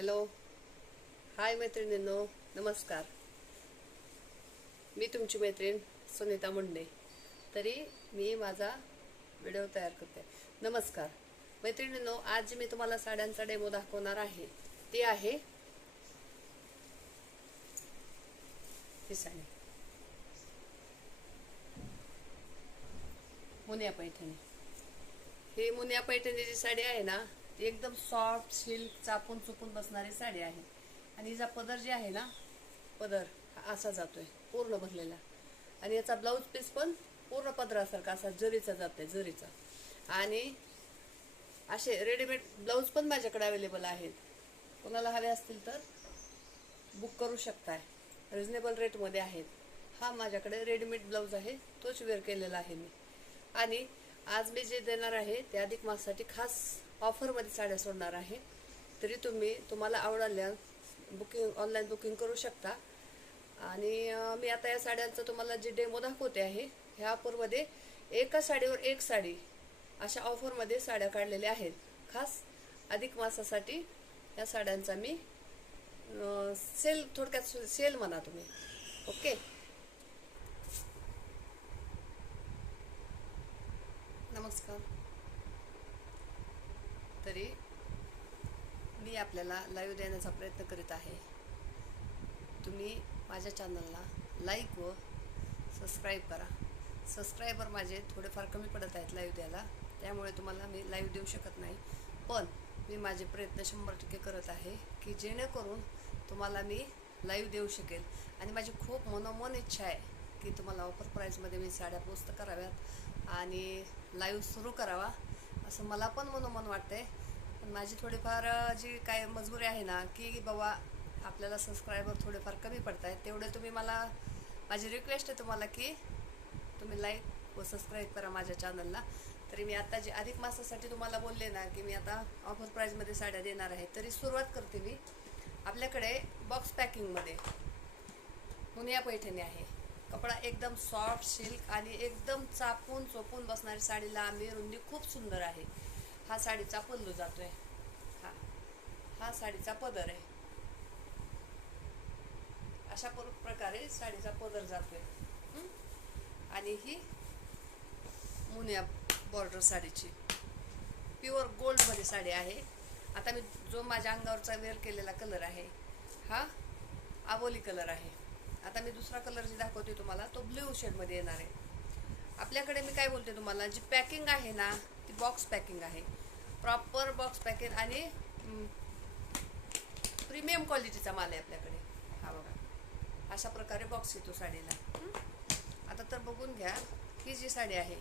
Hello. हाय मैत्रिणींनो, नमस्कार. मी तुमची मैत्रीण सुनीता मुंडे. तरी मी माझा व्हिडिओ तयार करते. नमस्कार मैत्रिणींनो, आज मी तुम्हाला साड्यांचा डेमो दाखवणार आहे. ती आहे ही साडी, मुनिया पैठणी. ही मुनिया पैठणीची साडी आहे ना, ती एकदम सॉफ्ट सिल्क चापून चुपून बसणारी साडी आहे. आणि हिचा पदर जे आहे ना, पदर हा असा जातोय पूर्ण भरलेला. आणि याचा ब्लाऊज पीस पण पूर्ण पदरासारखा असा जरीचा जातोय, जरीचा. आणि असे रेडीमेड ब्लाऊज पण माझ्याकडे अवेलेबल आहेत. कोणाला हवे असतील तर बुक करू शकताय. रिजनेबल रेटमध्ये आहेत. हा माझ्याकडे रेडीमेड ब्लाऊज आहे, तोच वेअर केलेला आहे मी. आणि आज मी जे देणार आहे ते अधिक मासासाठी खास ऑफरमध्ये साड्या सोडणार आहे. तरी तुम्हाला आवडल्या ऑनलाईन बुकिंग करू शकता. आणि मी आता या साड्यांचं तुम्हाला जे डेमो दाखवते आहे, ह्या ऑफरमध्ये एका साडीवर एक साडी अशा ऑफरमध्ये साड्या काढलेल्या आहेत. खास अधिक मासासाठी या साड्यांचा मी सेल, थोडक्यात सेल म्हणा तुम्ही. ओके. नमस्कार. तरी मी आपल्याला लाईव्ह देण्याचा प्रयत्न करीत आहे. तुम्ही माझ्या चॅनलला लाईक व सबस्क्राईब करा. सबस्क्रायबर माझे थोडेफार कमी पडत आहेत लाईव्ह द्यायला, त्यामुळे तुम्हाला मी लाईव्ह देऊ शकत नाही. पण मी माझे प्रयत्न 100% करत आहे की जेणेकरून तुम्हाला मी लाईव्ह देऊ शकेल. आणि माझी खूप मनोमन इच्छा आहे की तुम्हाला ऑफर प्राईजमध्ये मी साड्या पोस्ट कराव्यात आणि लाईव्ह सुरू करावा, असं मला पण मनोमन वाटतंय. पण माझी थोडीफार जी काय मजबुरी आहे ना, की बाबा आपल्याला सबस्क्रायबर थोडेफार कमी पडत आहेत, तेवढे तुम्ही मला, माझी रिक्वेस्ट आहे तुम्हाला की तुम्ही लाईक व सबस्क्राईब करा माझ्या चॅनलला. तरी मी आता जे अधिक मासासाठी तुम्हाला बोलले ना की मी आता ऑफर प्राईजमध्ये साड्या देणार आहे, तरी सुरुवात करते मी. आपल्याकडे बॉक्स पॅकिंगमध्ये मुनिया पैठणी आहे. कपडा एकदम सॉफ्ट सिल्क आणि एकदम चापून चोपून बसणारी साडी, लांबी रुंदी खूप सुंदर आहे. हा साडीचा पल्लू जातोय. हा साडीचा पदर आहे. अशा प्रकारे साडीचा पदर जातोय. आणि ही मुनिया बॉर्डर साडीची प्युअर गोल्डमध्ये साडी आहे. आता मी जो माझ्या अंगावरचा वेअर केलेला कलर आहे हा आबोली कलर आहे. आता मी दुसरा कलर जे दाखवते तुम्हाला तो ब्ल्यू शेडमध्ये येणार आहे. आपल्याकडे मी काय बोलते तुम्हाला, जी पॅकिंग आहे ना ती बॉक्स पॅकिंग आहे. प्रॉपर बॉक्स पॅकिंग आणि प्रीमियम क्वालिटीचा माल आहे आपल्याकडे. हा बघा, अशा प्रकारे बॉक्स येतो साडीला. आता तर बघून घ्या, ही जी साडी आहे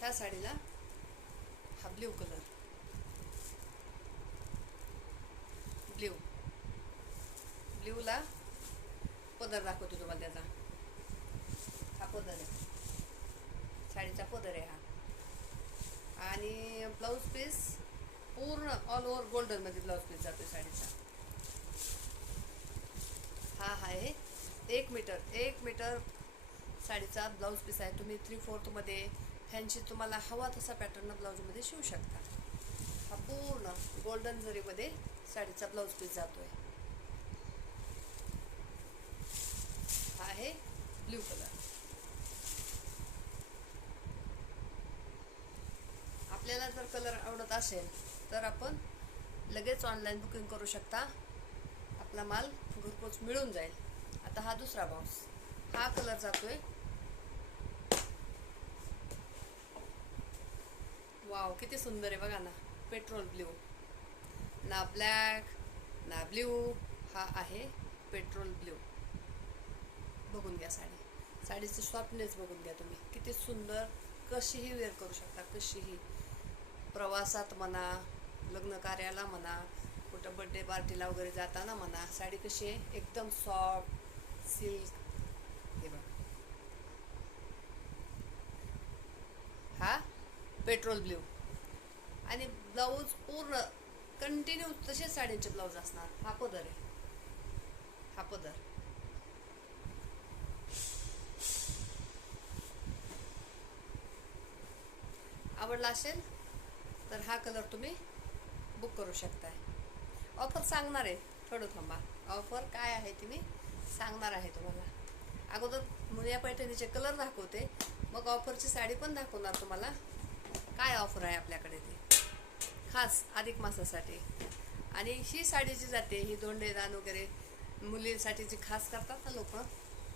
ह्या साडीला हा ब्ल्यू कलर, ब्ल्यूला पदर दाखवतो तुम्हाला. त्याचा हा पदर आहे, साडीचा पदर आहे हा. आणि ब्लाऊज पीस पूर्ण ऑल ओव्हर गोल्डनमध्ये ब्लाऊज पीस जातो साडीचा. हा आहे 1 मीटर साडीचा ब्लाऊज पीस आहे. तुम्ही 3/4 मध्ये फॅन्सी तुम्हाला हवा तसा पॅटर्न ब्लाऊजमध्ये शिवू शकता. हा पूर्ण गोल्डन जरीमध्ये साडीचा ब्लाऊज पीस जातोय. हा आहे ब्ल्यू कलर. आपल्याला जर कलर आवडत असेल तर आपण लगेच ऑनलाईन बुकिंग करू शकता. आपला माल घरपोच मिळून जाईल. आता हा दुसरा बॉक्स, हा कलर जातोय. वाव, किती सुंदर आहे बघा ना. पेट्रोल ब्ल्यू, ना ब्लॅक ना ब्ल्यू, हा आहे पेट्रोल ब्ल्यू. बघून घ्या साडीचं सॉफ्टनेस बघून घ्या तुम्ही. किती सुंदर, कशीही वेअर करू शकता. कशीही प्रवासात म्हणा, लग्न कार्याला म्हणा, कुठं बर्थडे पार्टीला वगैरे जाताना म्हणा. साडी कशी आहे, एकदम सॉफ्ट सिल्क. हे बघा, हा पेट्रोल ब्ल्यू. आणि ब्लाऊज पूर्ण कंटिन्यू तसेच साडीचे ब्लाऊज असणार. हा पदर आहे, हा पदर. आवडला असेल तर हा कलर तुम्ही बुक करू शकताय. ऑफर सांगणार आहे, थोडं थांबा. ऑफर काय आहे ती मी सांगणार आहे तुम्हाला. अगोदर मुनिया पैठणीचे कलर दाखवते, मग ऑफरची साडी पण दाखवणार तुम्हाला. काय ऑफर आहे आपल्याकडे ते खास अधिक मासासाठी. आणि ही साडी जी जाते, ही दोंडेदान वगैरे मुलींसाठी जी खास करतात ना लोक,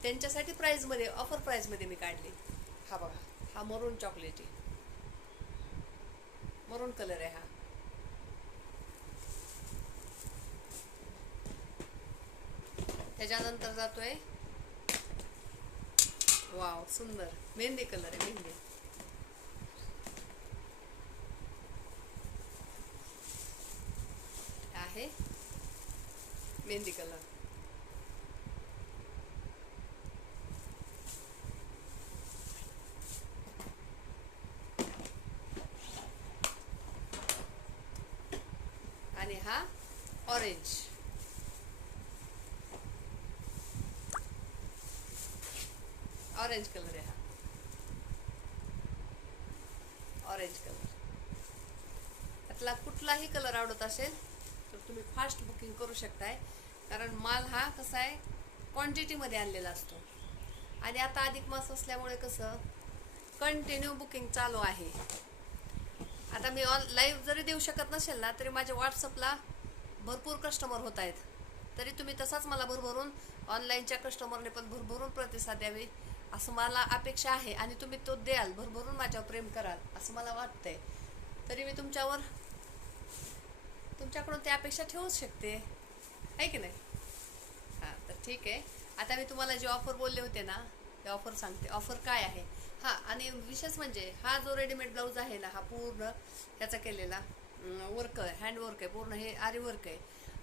त्यांच्यासाठी प्राईजमध्ये, ऑफर प्राईजमध्ये मी काढली. हा बघा, हा मरून चॉकलेटी, मरून कलर आहे हा. त्याच्यानंतर जातोय, वाव सुंदर मेहंदी कलर आहे, मेहंदी आहे, मेहंदी कलर. आणि हा ऑरेंज, ऑरेंज कलर आहे हा, ऑरेंज कलर. त्यातला कुठलाही कलर आवडत असेल तर तुम्ही फास्ट बुकिंग करू शकताय, कारण माल हा कसा आहे क्वांटिटीमध्ये आणलेला असतो. आणि आता अधिक मास असल्यामुळे कसं कंटिन्यू बुकिंग चालू आहे. आता मी लाईव्ह जरी देऊ शकत नसेल ना, तरी माझ्या व्हॉट्सअपला भरपूर कस्टमर होत आहेत. तरी तुम्ही तसाच मला भरभरून, ऑनलाईनच्या कस्टमरने पण भरभरून प्रतिसाद द्यावी असं मला अपेक्षा आहे. आणि तुम्ही तो द्याल, भरभरून माझ्यावर प्रेम कराल असं मला वाटतंय. तरी मी तुमच्याकडून त्या अपेक्षा ठेवूच शकते, आहे की नाही. हां, तर ठीक आहे. आता मी तुम्हाला जे ऑफर बोलले होते ना, ते ऑफर सांगते. ऑफर काय आहे, हां. आणि विशेष म्हणजे हा जो रेडीमेड ब्लाऊज आहे ना, हा पूर्ण ह्याचा केलेला वर्क आहे, हँडवर्क आहे, पूर्ण हे आरी वर्क आहे.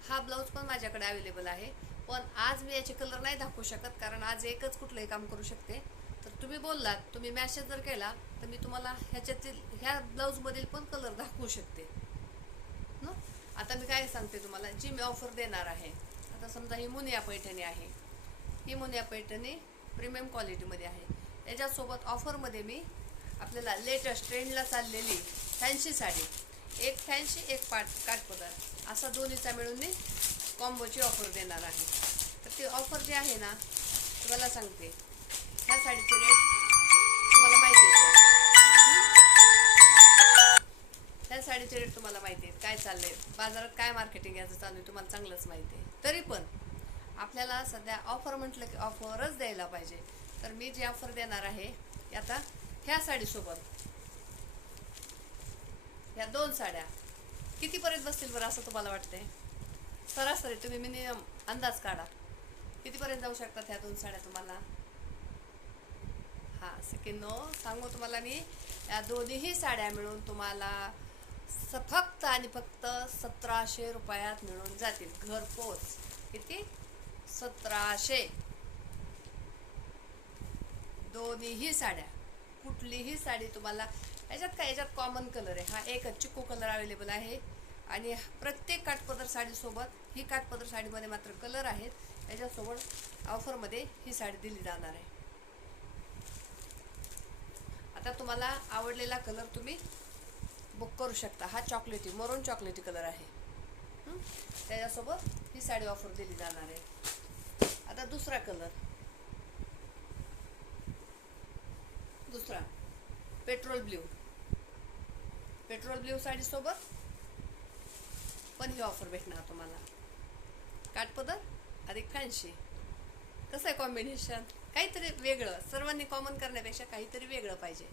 हा ब्लाऊज पण माझ्याकडे अवेलेबल आहे. पण आज मी याचे कलर नाही दाखवू शकत, कारण आज एकच कुठलंही काम करू शकते. तर तुम्ही बोललात, तुम्ही मॅसेज जर केला तर मी तुम्हाला ह्या ब्लाऊजमधील पण कलर दाखवू शकते ना. आता मी काय सांगते तुम्हाला, जी मी ऑफर देणार आहे. आता समजा ही मुनिया पैठणी आहे, ही मुनिया पैठणी प्रीमियम क्वालिटीमध्ये आहे. याच्यासोबत ऑफरमध्ये मी आपल्याला लेटेस्ट ट्रेंडला चाललेली फॅन्सी साडी, एक फॅन्सी एक काठपदर, असा दोन्हीचा मिळून मी कॉम्बोची ऑफर देणार आहे. तर ती ऑफर जी आहे ना, तुम्हाला सांगते, ह्या साडीचे रेट तुम्हाला माहिती आहे. ह्या साडीचे रेट तुम्हाला माहिती आहेत, काय चाललंय बाजारात, काय मार्केटिंग याचं चालू आहे तुम्हाला चांगलंच माहिती आहे. तरी पण आपल्याला सध्या ऑफर म्हटलं की ऑफरच द्यायला पाहिजे. तर मी जी ऑफर देणार आहे, आता ह्या साडीसोबत ह्या दोन साड्या कितीपर्यंत बसतील बरं असं तुम्हाला वाटतंय? सरासरी तुम्ही मिनिमम अंदाज काढा, कितीपर्यंत जाऊ शकतात ह्या दोन साड्या तुम्हाला. हां सेकंडनो सांगू तुम्हाला मी, या दोन्हीही साड्या मिळून तुम्हाला फक्त आणि फक्त 1700 रुपयात मिळून जातील, घरपोच. किती? 1700. दोन्हीही साड्या, कुठलीही साडी तुम्हाला. याच्यात कॉमन कलर आहे, हा एकच चिकू कलर अवेलेबल आहे. आणि प्रत्येक काठपदर साडीसोबत, ही काठपदर साडीमध्ये मात्र कलर आहेत, याच्यासोबत ऑफरमध्ये ही साडी दिली जाणार आहे. आता तुम्हाला आवडलेला कलर तुम्ही बुक करू शकता. हा चॉकलेटी, मरून चॉकलेटी कलर आहे, त्याच्यासोबत ही साडी ऑफर दिली जाणार आहे. आता दुसरा कलर, दुसरा पेट्रोल ब्ल्यू साडीसोबत पण ही ऑफर भेटणार तुम्हाला. काठपदर अधिक फॅन्सी, कसं आहे कॉम्बिनेशन, काहीतरी वेगळं. सर्वांनी कॉमन करण्यापेक्षा काहीतरी वेगळं पाहिजे.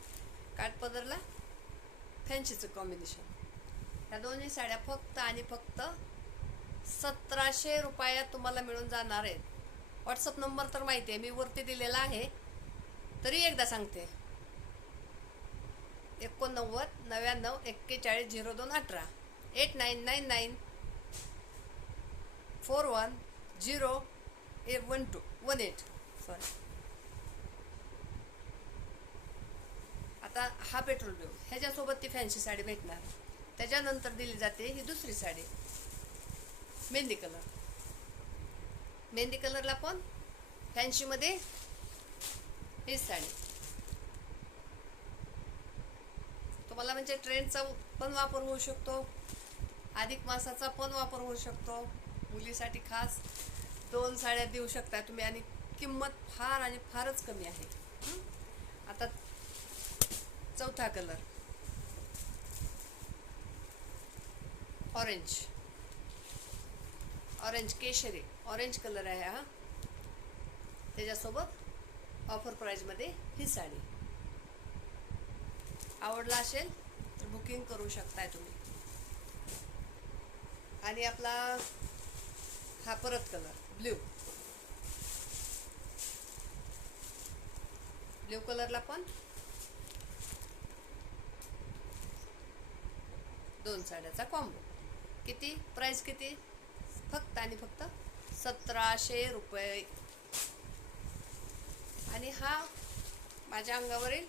काठपदरला फॅन्सीचं कॉम्बिनेशन. ह्या दोन्ही साड्या फक्त आणि फक्त 1700 रुपयात तुम्हाला मिळून जाणार आहेत. व्हॉट्सअप नंबर तर माहिती आहे, मी वरती दिलेला आहे, तरी एकदा सांगते. 89 99 41 02 18 8999 41 सॉरी. आता हा पेट्रोल ब्ल्यू, ह्याच्यासोबत ती फॅन्सी साडी भेटणार. त्याच्यानंतर दिली जाते ही दुसरी साडी, मेहंदी कलरला पण फॅन्सीमध्ये ही साडी. तुम्हाला म्हणजे ट्रेंडचा पण वापर होऊ शकतो अधिक मासाचा पण वापर होऊ शकतो. मुलीसाठी खास 2 साड्या देऊ शकता तुम्ही आणि किंमत फार आणि फारच कमी आहे. आता चौथा कलर ऑरेंज, ऑरेंज केशरी ऑरेंज कलर आहे हा. त्याच्यासोबत ऑफर प्राईजमध्ये ही साडी. आवडला असेल तर बुकिंग करू शकताय तुम्ही. आणि आपला हा परत कलर ब्ल्यू, ब्ल्यू कलरला पण 2 साड्याचा कॉम्बो. किती प्राइस किती? फक्त आणि फक्त 1700 रुपये. आणि हा माझ्या अंगावरील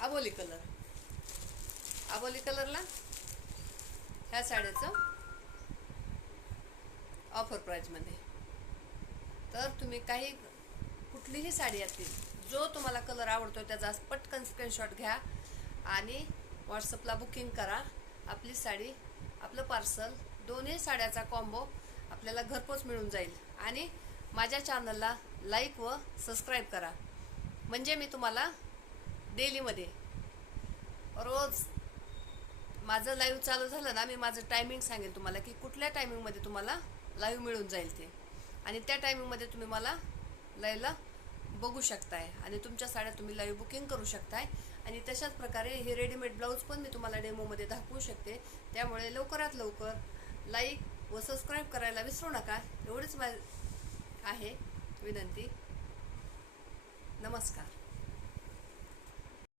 आबोली कलर, आबोली कलरला ह्या साड्याचं ऑफर प्राईजमध्ये. तर तुम्ही कुठलीही साडी यातील जो तुम्हाला कलर आवडतो त्याचा पटकन स्क्रीनशॉट घ्या आणि व्हॉट्सअपला बुकिंग करा. आपली साडी, आपलं पार्सल, दोन्ही साड्याचा कॉम्बो आपल्याला घरपोच मिळून जाईल. आणि माझ्या चॅनलला लाईक व सबस्क्राईब करा, म्हणजे मी तुम्हाला डेलीमध्ये रोज माझं लाईव्ह चालू झालं ना, मी माझं टायमिंग सांगेल तुम्हाला की कुठल्या टायमिंगमध्ये तुम्हाला लाईव्ह मिळून जाईल ते. आणि त्या टायमिंगमध्ये तुम्ही मला लाईव्हला बघू शकताय आणि तुमच्या साड्या तुम्ही लाईव्ह बुकिंग करू शकताय. आणि तशाच प्रकारे हे रेडीमेड ब्लाऊज पण मी तुम्हाला डेमोमध्ये दाखवू शकते. त्यामुळे लवकरात लवकर लाईक व सबस्क्राईब करायला विसरू नका. एवढीच आहे विनंती. नमस्कार.